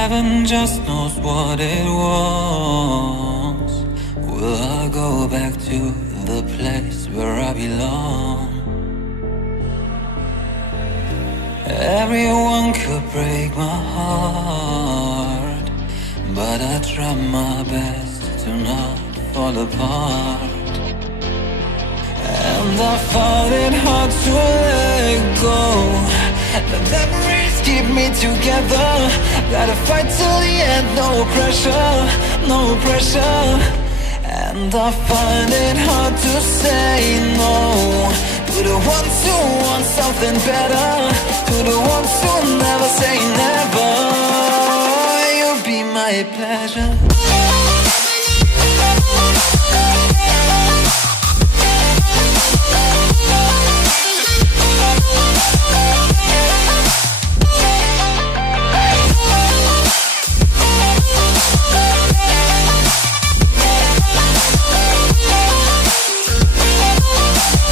Heaven just knows what it was. Will I go back to the place where I belong? Everyone could break my heart, but I try my best to not fall apart. And I find it hard to let go. The memories keep me together. Gotta fight till the end, no pressure, no pressure. And I find it hard to say no to the ones who want something better, to the ones who never say never. You'll be my pleasure.